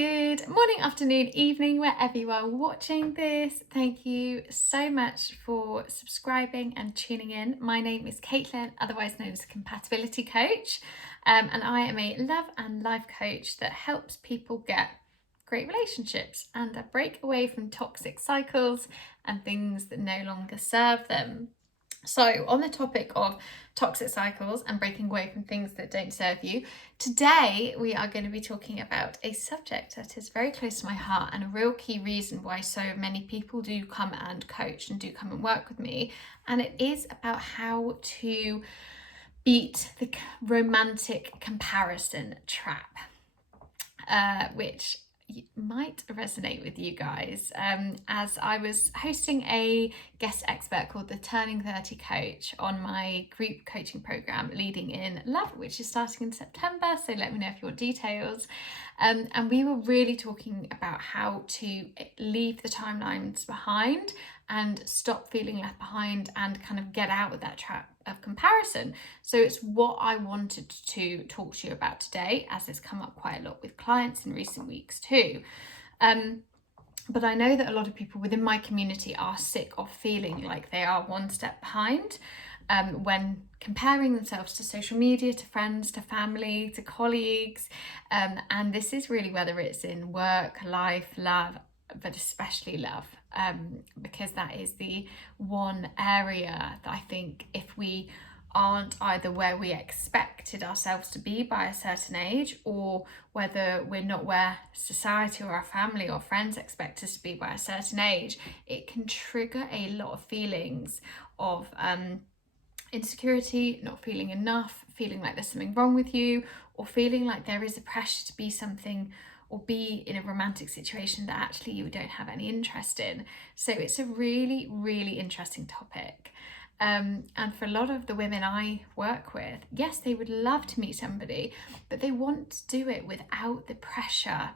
Good morning, afternoon, evening, wherever you are watching this. Thank you so much for subscribing and tuning in. My name is Caitlin, otherwise known as Compatibility Coach, and I am a love and life coach that helps people get great relationships and break away from toxic cycles and things that no longer serve them. So, on the topic of toxic cycles and breaking away from things that don't serve you, today we are going to be talking about a subject that is very close to my heart and a real key reason why so many people do come and coach and do come and work with me. And it is about how to beat the romantic comparison trap, which might resonate with you guys, as I was hosting a guest expert called the Turning 30 Coach on my group coaching program Leading in Love, which is starting in September, so let me know if you want details. And we were really talking about how to leave the timelines behind and stop feeling left behind and kind of get out of that trap of comparison. So it's what I wanted to talk to you about today, as it's come up quite a lot with clients in recent weeks too. But I know that a lot of people within my community are sick of feeling like they are one step behind when comparing themselves to social media, to friends, to family, to colleagues. And this is really whether it's in work, life, love, but especially love, because that is the one area that I think if we aren't either where we expected ourselves to be by a certain age, or whether we're not where society or our family or friends expect us to be by a certain age, it can trigger a lot of feelings of insecurity, not feeling enough, feeling like there's something wrong with you, or feeling like there is a pressure to be something or be in a romantic situation that actually you don't have any interest in. So it's a really, really interesting topic. And for a lot of the women I work with, yes, they would love to meet somebody, but they want to do it without the pressure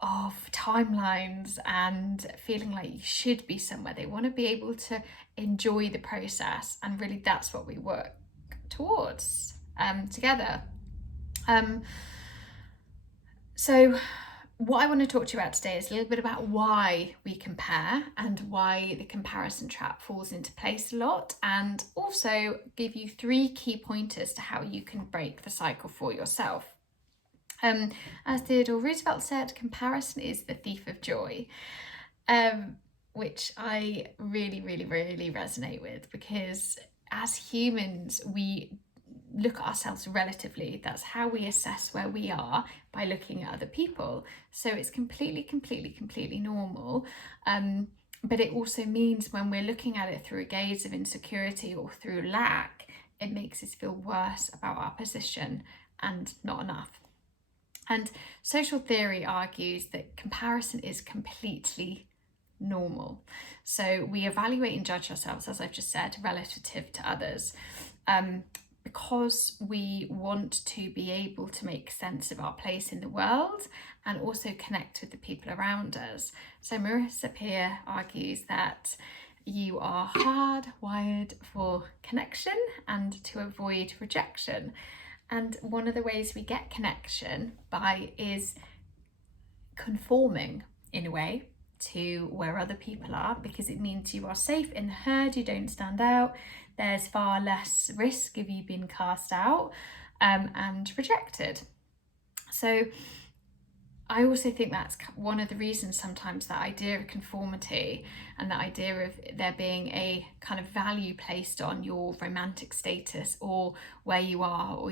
of timelines and feeling like you should be somewhere. They want to be able to enjoy the process, and really that's what we work towards together. So what I want to talk to you about today is a little bit about why we compare and why the comparison trap falls into place a lot, and also give you 3 key pointers to how you can break the cycle for yourself. As Theodore Roosevelt said, comparison is the thief of joy, which I really, really, really resonate with, because as humans, we look at ourselves relatively. That's how we assess where we are, by looking at other people. So it's completely normal. But it also means when we're looking at it through a gaze of insecurity or through lack, it makes us feel worse about our position and not enough. And social theory argues that comparison is completely normal. So we evaluate and judge ourselves, as I've just said, relative to others, because we want to be able to make sense of our place in the world and also connect with the people around us. So Marissa Peer argues that you are hardwired for connection and to avoid rejection. And one of the ways we get connection is conforming in a way to where other people are, because it means you are safe in the herd, you don't stand out, there's far less risk of you being cast out and rejected. So I also think that's one of the reasons sometimes that idea of conformity and the idea of there being a kind of value placed on your romantic status or where you are, or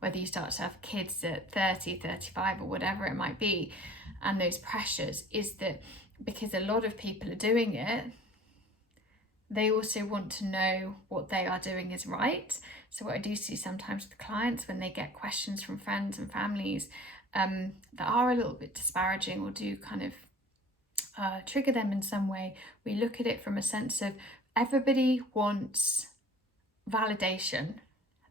whether you start to have kids at 30, 35 or whatever it might be, and those pressures, is that because a lot of people are doing it, they also want to know what they are doing is right. So what I do see sometimes with clients, when they get questions from friends and families that are a little bit disparaging or do kind of trigger them in some way, we look at it from a sense of everybody wants validation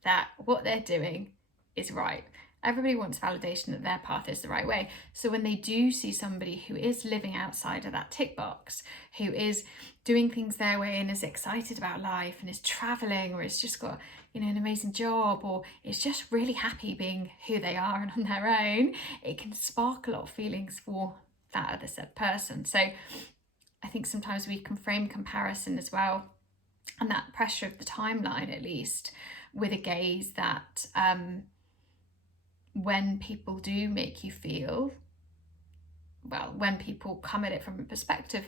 that what they're doing is right. Everybody wants validation that their path is the right way. So when they do see somebody who is living outside of that tick box, who is doing things their way and is excited about life and is traveling or has just got, an amazing job, or is just really happy being who they are and on their own, it can spark a lot of feelings for that other said person. So I think sometimes we can frame comparison as well, and that pressure of the timeline at least, with a gaze that when people do make you feel, well, when people come at it from a perspective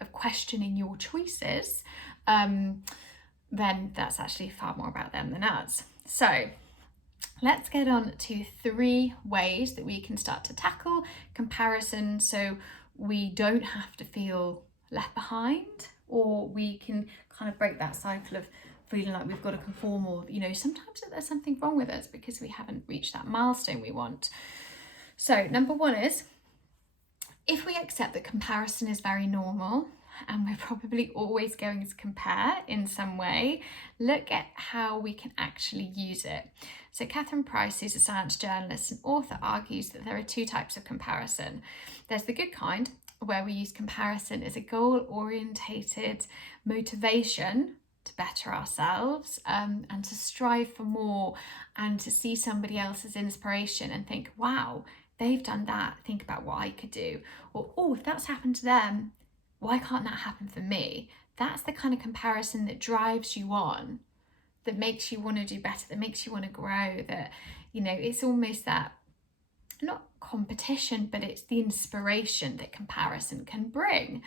of questioning your choices, then that's actually far more about them than us. So let's get on to 3 ways that we can start to tackle comparison so we don't have to feel left behind, or we can kind of break that cycle of feeling like we've got to conform, or sometimes there's something wrong with us because we haven't reached that milestone we want. So number 1 is, if we accept that comparison is very normal and we're probably always going to compare in some way, look at how we can actually use it. So Catherine Price, who's a science journalist and author, argues that there are 2 types of comparison. There's the good kind, where we use comparison as a goal-orientated motivation to better ourselves, and to strive for more, and to see somebody else's inspiration and think, wow, they've done that, think about what I could do. Or, oh, if that's happened to them, why can't that happen for me? That's the kind of comparison that drives you on, that makes you want to do better, that makes you want to grow, that, it's almost that, not competition, but it's the inspiration that comparison can bring.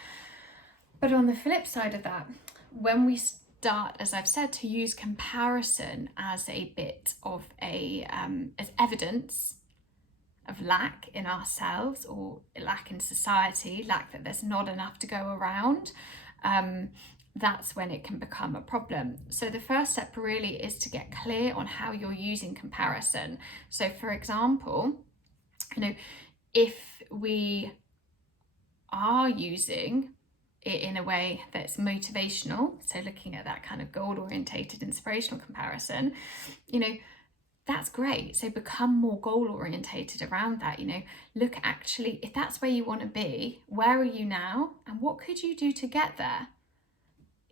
But on the flip side of that, when we start, as I've said, to use comparison as a bit of as evidence of lack in ourselves, or lack in society, lack that there's not enough to go around, that's when it can become a problem. So the first step really is to get clear on how you're using comparison. So for example, if we are using it in a way that's motivational, so looking at that kind of goal-orientated inspirational comparison, that's great. So become more goal-orientated around that. Look, actually, if that's where you want to be, where are you now, and what could you do to get there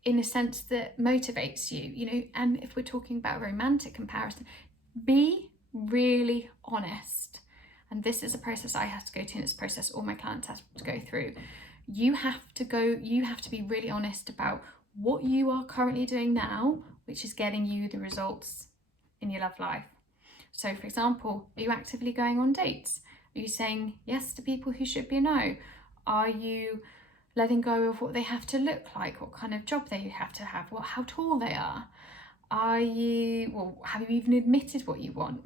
in a sense that motivates you? And if we're talking about a romantic comparison, be really honest. And this is a process I have to go to, and it's a process all my clients have to go through. You have to be really honest about what you are currently doing now, which is getting you the results in your love life. So for example, are you actively going on dates? Are you saying yes to people who should be a no? Are you letting go of what they have to look like, what kind of job they have to have, how tall they are? Have you even admitted what you want?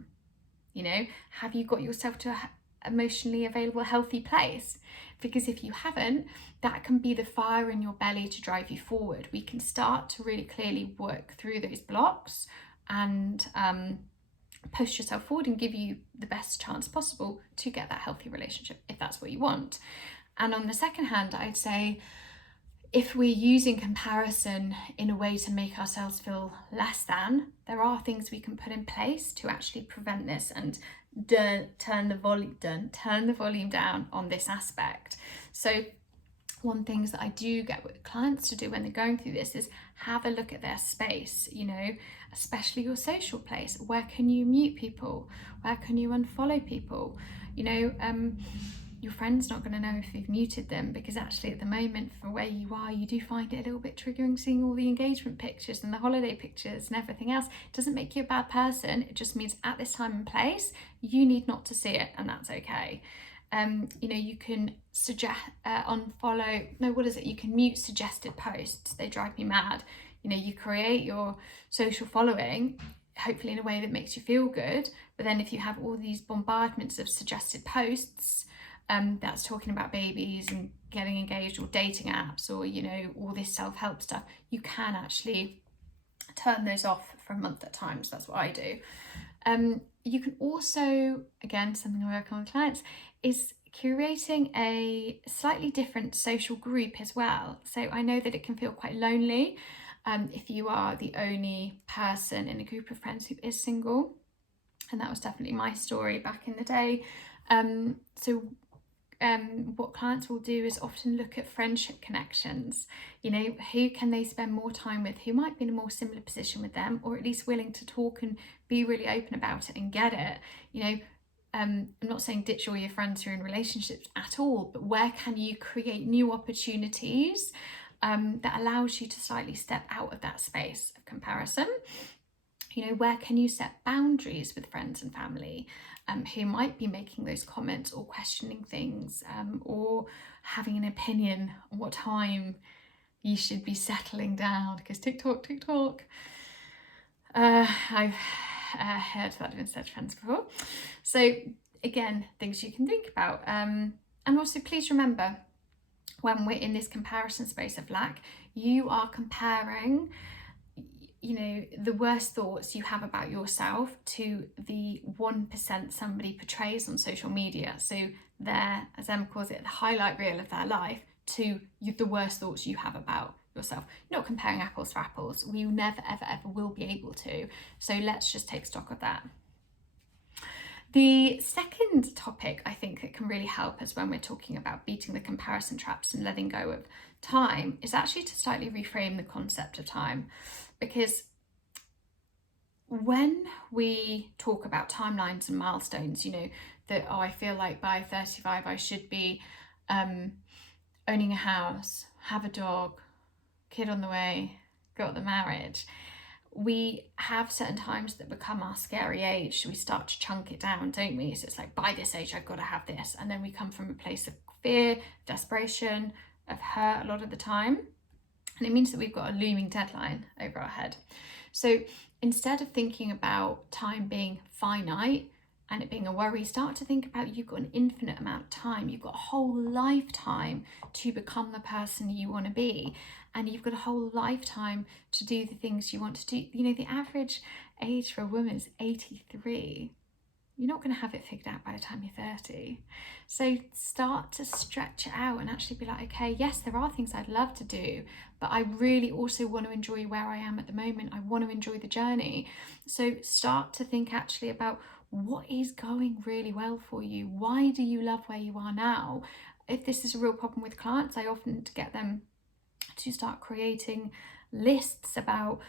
Have you got yourself to an emotionally available, healthy place? Because if you haven't, that can be the fire in your belly to drive you forward. We can start to really clearly work through those blocks and push yourself forward and give you the best chance possible to get that healthy relationship, if that's what you want. And on the second hand, I'd say, if we're using comparison in a way to make ourselves feel less than, there are things we can put in place to actually prevent this and turn the volume down on this aspect. So one things that I do get with clients to do when they're going through this is have a look at their space, especially your social place. Where can you mute people? Where can you unfollow people? Your friend's not going to know if you've muted them, because actually at the moment, for where you are, you do find it a little bit triggering seeing all the engagement pictures and the holiday pictures and everything else. It doesn't make you a bad person. It just means at this time and place, you need not to see it, and that's okay. You can you can mute suggested posts. They drive me mad. You create your social following, hopefully in a way that makes you feel good, but then if you have all these bombardments of suggested posts, that's talking about babies and getting engaged, or dating apps, or all this self-help stuff, you can actually turn those off for a month at a time. So that's what I do. You can also, again, something I work on with clients, is curating a slightly different social group as well. So I know that it can feel quite lonely if you are the only person in a group of friends who is single, and that was definitely my story back in the day. So what clients will do is often look at friendship connections. You know, who can they spend more time with, who might be in a more similar position with them, or at least willing to talk and be really open about it and get it. You know, I'm not saying ditch all your friends who are in relationships at all, but where can you create new opportunities that allows you to slightly step out of that space of comparison? You know, where can you set boundaries with friends and family who might be making those comments or questioning things or having an opinion on what time you should be settling down, because TikTok. I've heard that in such friends before. So again, things you can think about. And also please remember, when we're in this comparison space of lack, you are comparing, you know, the worst thoughts you have about yourself to the 1% somebody portrays on social media. So they're, as Emma calls it, the highlight reel of their life, to the worst thoughts you have about yourself. You're not comparing apples to apples. We never, ever will be able to. So let's just take stock of that. The second topic I think that can really help us when we're talking about beating the comparison traps and letting go of time is actually to slightly reframe the concept of time. Because when we talk about timelines and milestones, you know, that, oh, I feel like by 35 I should be owning a house, have a dog, kid on the way, got the marriage. We have certain times that become our scary age. So we start to chunk it down, don't we? So it's like, by this age, I've got to have this. And then we come from a place of fear, desperation, of hurt a lot of the time. And it means that we've got a looming deadline over our head. So instead of thinking about time being finite and it being a worry, start to think about you've got an infinite amount of time. You've got a whole lifetime to become the person you want to be. And you've got a whole lifetime to do the things you want to do. You know, the average age for a woman is 83. You're not going to have it figured out by the time you're 30. So start to stretch it out and actually be like, okay, yes, there are things I'd love to do, but I really also want to enjoy where I am at the moment. I want to enjoy the journey. So start to think actually about what is going really well for you. Why do you love where you are now? If this is a real problem with clients, I often get them to start creating lists about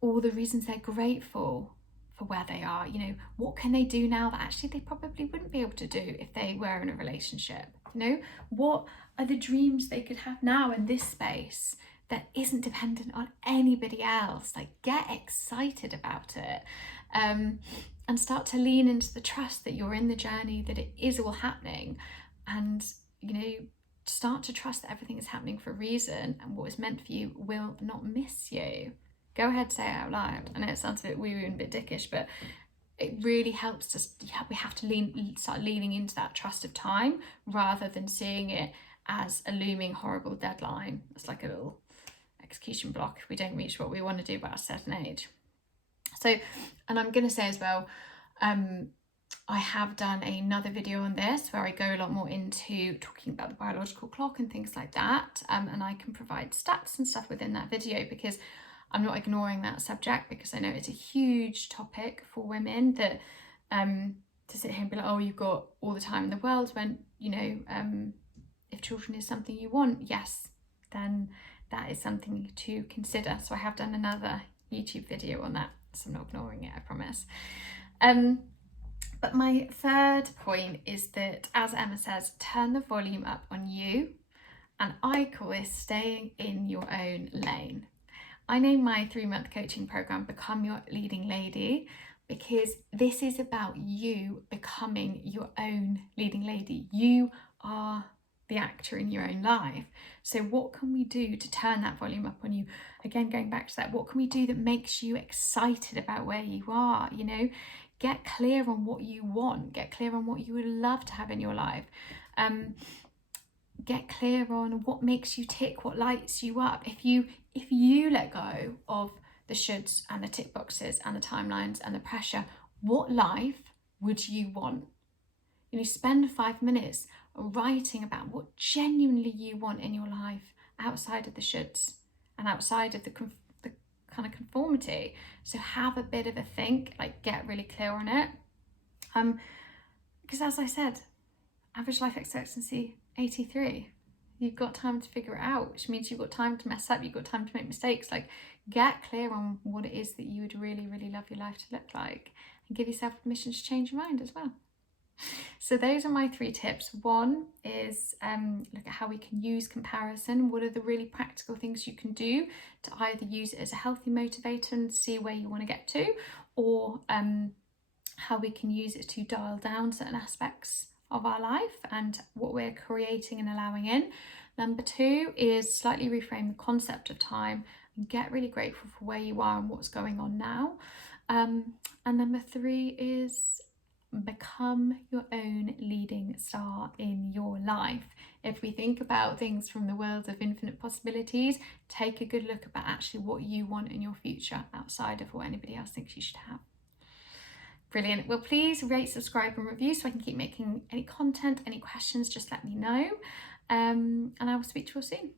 all the reasons they're grateful for where they are. You know, what can they do now that actually they probably wouldn't be able to do if they were in a relationship? You know, what are the dreams they could have now in this space that isn't dependent on anybody else? Like, get excited about it, and start to lean into the trust that you're in the journey, that it is all happening, and, you know, start to trust that everything is happening for a reason, and what is meant for you will not miss you. Go ahead, say it out loud. I know it sounds a bit woo-woo and a bit dickish, but it really helps us. We have to start leaning into that trust of time rather than seeing it as a looming horrible deadline. It's like a little execution block if we don't reach what we want to do by a certain age. So, and I'm going to say as well, I have done another video on this where I go a lot more into talking about the biological clock and things like that, and I can provide stats and stuff within that video, because I'm not ignoring that subject, because I know it's a huge topic for women, that to sit here and be like, oh, you've got all the time in the world, when, you know, if children is something you want, yes, then that is something to consider. So I have done another YouTube video on that, so I'm not ignoring it, I promise. But my third point is that, as Emma says, turn the volume up on you, and I call this staying in your own lane. I named my 3-month coaching program Become Your Leading Lady, because this is about you becoming your own leading lady. You are the actor in your own life. So what can we do to turn that volume up on you? Again, going back to that, what can we do that makes you excited about where you are? You know, get clear on what you want, get clear on what you would love to have in your life. Get clear on what makes you tick, what lights you up. If you let go of the shoulds and the tick boxes and the timelines and the pressure, what life would you want? You know, spend 5 minutes writing about what genuinely you want in your life, outside of the shoulds and outside of the kind of conformity. So have a bit of a think, like get really clear on it. Because as I said, average life expectancy 83. You've got time to figure it out, which means you've got time to mess up, you've got time to make mistakes. Like, get clear on what it is that you would really, really love your life to look like, and give yourself permission to change your mind as well. So those are my 3 tips. One is look at how we can use comparison. What are the really practical things you can do to either use it as a healthy motivator and see where you want to get to, or how we can use it to dial down certain aspects of our life and what we're creating and allowing in. Number 2 is slightly reframe the concept of time and get really grateful for where you are and what's going on now. And number 3 is become your own leading star in your life. If we think about things from the world of infinite possibilities, take a good look about actually what you want in your future outside of what anybody else thinks you should have. Brilliant. Well, please rate, subscribe and review so I can keep making any content. Any questions, just let me know. And I will speak to you all soon.